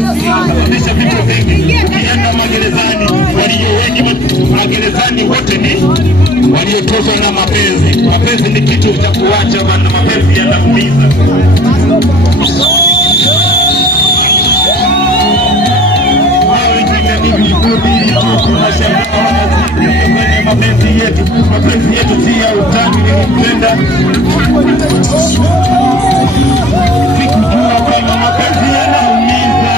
kusababisha vitu vingi. Ukienda magerezani, walio wengi magerezani wote ni waliotozwa na mapenzi. Mapenzi ni kitu cha kuacha bwana, mapenzi yanaumiza. Mapenzi yetu si ya utani, ni kupenda. Sikujua kama mapenzi yanaumiza.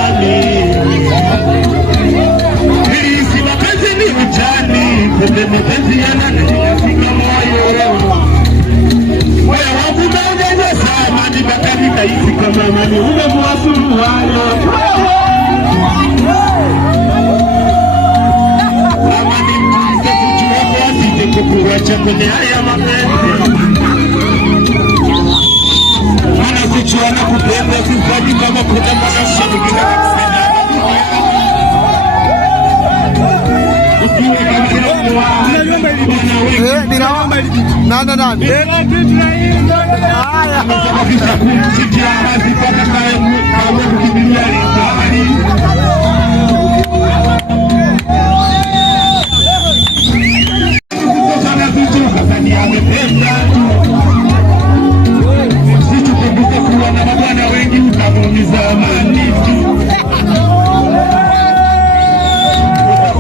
Hisi mapenzi ni utani, mapenzi yanafika moyo. Moyo wangu umeonja sana, nibakani nahisi kama mani umemwasulu wale. Kukuwacha kwenye haya mapenzi, mana kuchuana kupenda kufadi kama kuna mwanamsha mwingine kupenda. Ukiwe kama yangu wa nani sababisha kumsitia hasi paka kawe kukibilia rizali. Situkumbuka kuwa na mabwana wengi, utamuumiza amani tu.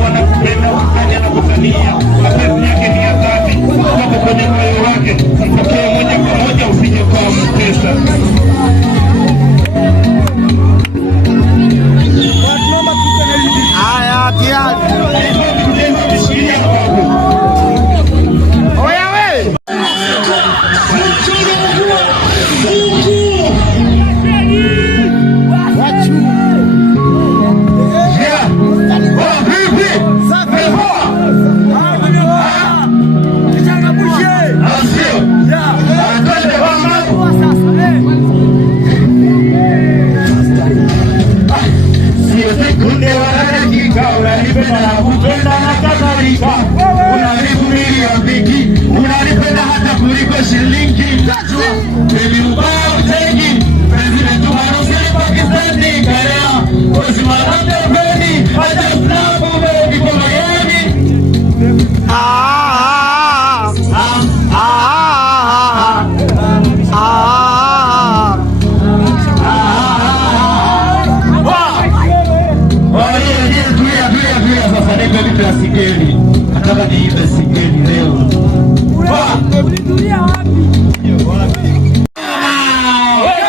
Wanakupenda wakanya na kutania, mapenzi yake ni ya dhati, kutoka kwenye moyo wake. Mpokee moja kwa moja, usije kwa mpesa. Haya, tiari unanipenda hata kuliko shilingi tatu. Baby ubao utegi penzi letu harusi Pakistani Korea usimarande beni hata snapu baby kwa Miami. Sasa nipe vitu ya sigeli, nataka niibe sigeli leo. Ulitulia wapi?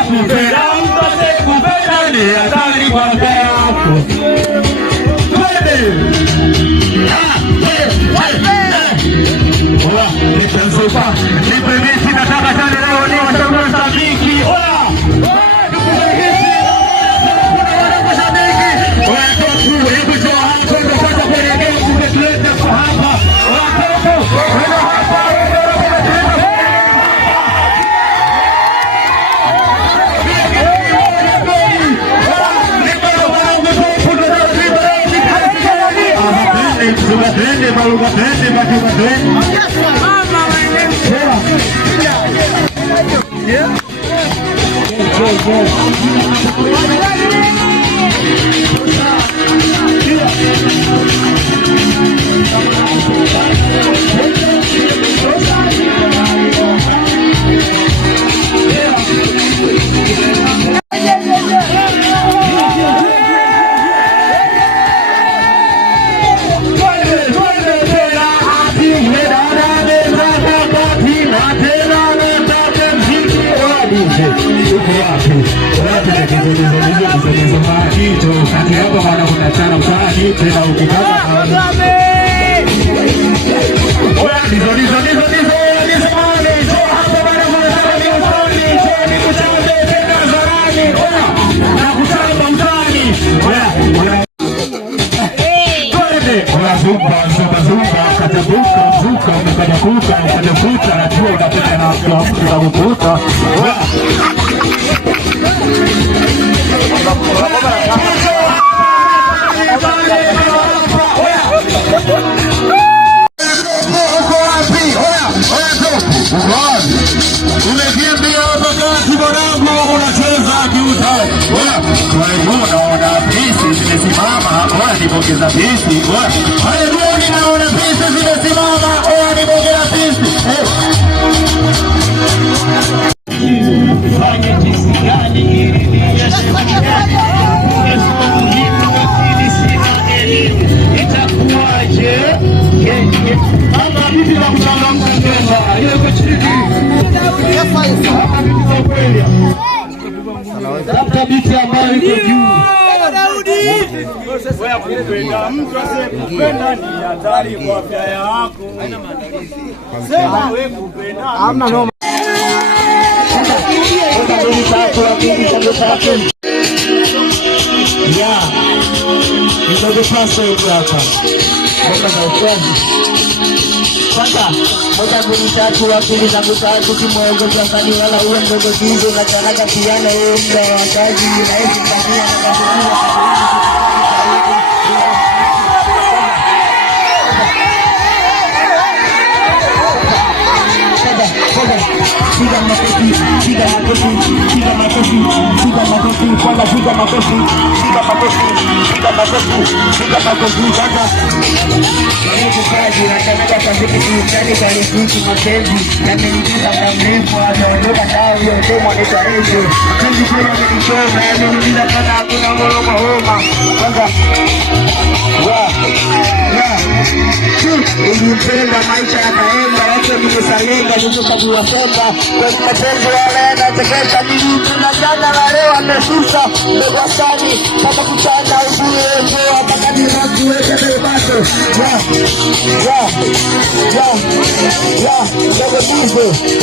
Kupenda mtose kupenda ni hatari kwa mbele yako. Twende! Ola, nitansofa. Nipe misi nataka tani leo ni washauri sabiki. Ola! Trende, baluga trende, baluga trende. Mama, umekimbia wakati mwanangu unacheza kiuta. Kwa hiyo unaona ongeza pisi. Wale bodi naona pisi zimesimama. Ni bonge la pisi. Fanya jinsi gani ili nionyeshe mwenyewe. Itakuwaje? Ama vipi na mtanga mkenda? Hiyo kwa chini. Ama vipi za kweli? Labda biti ambayo iko juu. Wewe kupenda mtu asiyekupenda ni hatari kwa afya yako. Sema wewe kupenda. Hamna noma. Yeah. Ndio pasa yuko hapa. Mbona na ukweli? Kwanza, moja mbili tatu akili zangu tatu kimwongoza kani wala uwe mdogo hizo na tanaga piana wewe muda wa kazi na hizi kafia na kafia. Piga makofi, piga makofi, piga makofi, piga makofi, kwanza piga makofi, piga makofi, piga makofi, piga makofi, kwanza. Mungu kaji, nataka kafiki kiutani kwa nifiki mapenzi, na nilikiza kwa mrefu, ataondoka nao yote mwaneta hizo. Kazi kuna menichoma, ya nilikiza kana hakuna ngoroma homa, kwanza. Ulimpenda maisha ya kaenda, watu nimesalenga, nikuchagua fenda. Kwa mapenzi wanaenda tekesha nilipu na jana na leo amesusa. Megwasani, kama kuchana ubuye njoa, mpaka nimakuweke bebato. Ndogo bizo,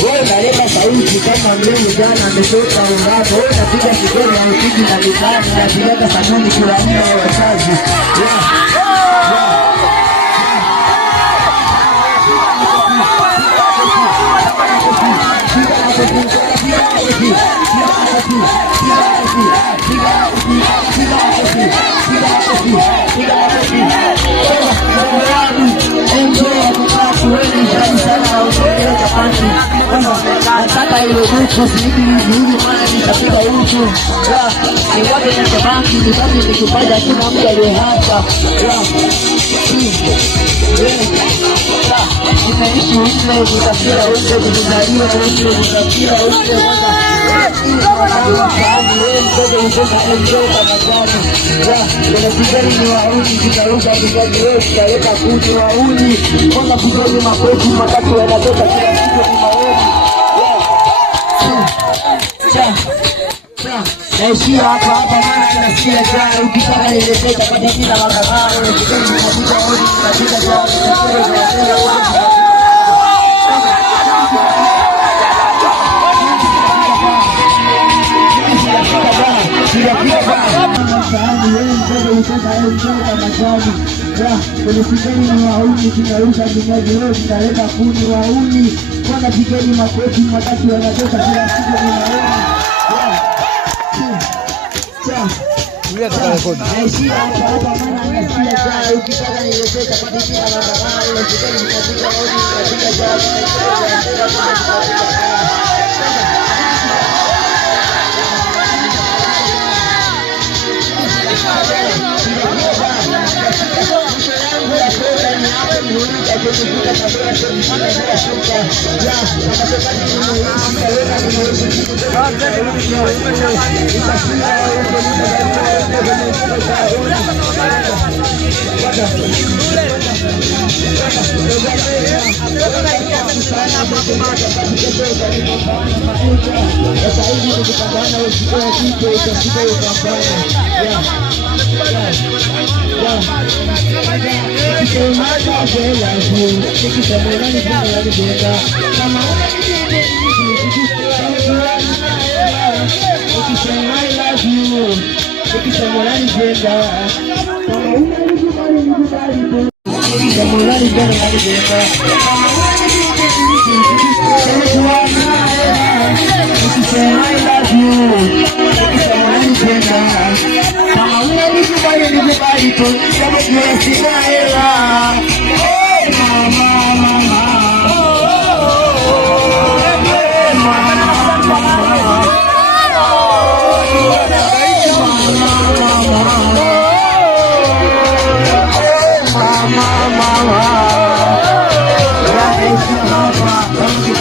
wewe nalema sauti kama mlemu jana ametoka ungapo. Wewe napiga kigoro ya upigi na nidhani, na vileka sanuni kila mna wa wasazi. Nataka ile buku sidi nzuri maana nitapiga uchu. Niwaje na tabaki nibaki nikipaja kila mtu aliye hapa. Nimeishi ule nitasira ule kuzaliwa ule nitasira ule ni wauni zitaruka vizazi wewe tutaweka kuji wauni kwanza kujali makofi matatu yanatoka kila siku ni maoni naishia hapa maana nasikia jana ukitaka nileteka kwa jina la kakao ukitaka kukuta hodi katika jana Kulifikeni ni wauni, tunarusha vinywaji leo, tunaleta kuni wauni. Kwanza pigeni makofi matatu yanatoka kila siku ni wauni. Naishia hapa maana nasikia jana ukitaka nileteka kwa jina la kakao ukitaka kukuta hodi katika jana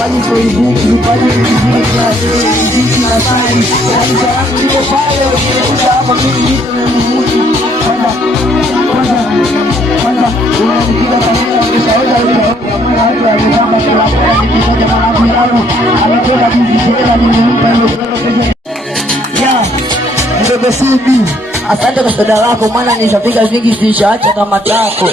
kipaji kwa hivi, kipaji hivi na sai. Yaani salamu ndio pale ukikuja hapa mimi kwanza unanipiga kamera ukishaoga mwana watu wamepanga kila kitu kimoja na wangu yangu ametoka kujishela nimempa hiyo pesa. Ya Mdogo Subi, asante kwa soda lako, maana nishapiga vingi zishaacha kama tako.